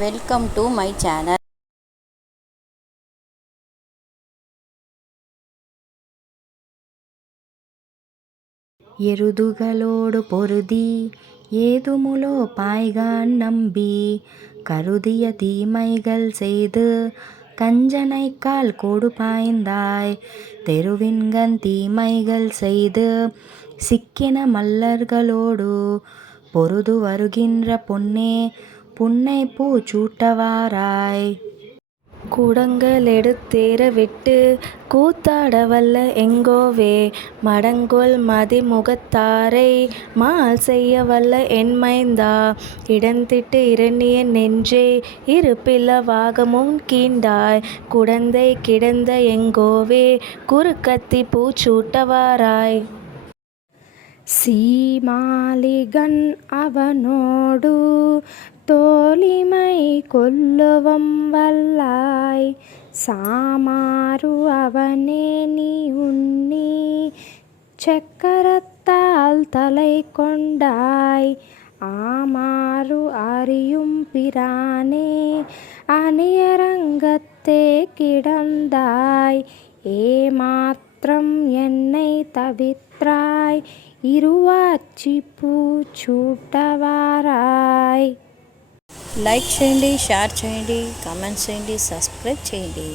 Welcome to my channel. எருதுகளோடு பொருதி ஏதுமுலோ பாய்கான் நம்பி கருதிய தீமைகள் செய்து கஞ்சனைக்கால் கோடு பாய்ந்தாய். தெருவின்கண் தீமைகள் செய்து சிக்கின மல்லர்களோடு பொருது வருகின்ற பொன்னே புன்னைப்பூ சூட்டவாராய். கூடங்களெடுத்தேற விட்டு கூத்தாடவல்ல எங்கோவே மடங்கொள் மதிமுகத்தாரை மால் செய்யவல்ல என் மைந்தா. இடந்திட்டு இரணிய நெஞ்சே இருப்பிளவாகமும் கீண்டாய். குடந்தை கிடந்த எங்கோவே குறுக்கத்தி பூச்சூட்டவாராய். சீமாலிகன் அவனோடு தோழிமை கொள்ளுவம் வல்லாய். சாமாறு அவனே நீ உண்ணி சக்கரத்தால் தலை கொண்டாய். ஆமாறு அறியும் பிரானே அணியரங்கத்தே கிடந்தாய். ஏமாத்திரம் என்னை தவிர்த்தாய். இருவாச்சி பூச்சூட்டவாராய். లైక్ చేయండి, షేర్ చేయండి, కామెంట్స్ చేయండి, సబ్స్క్రైబ్ చేయండి.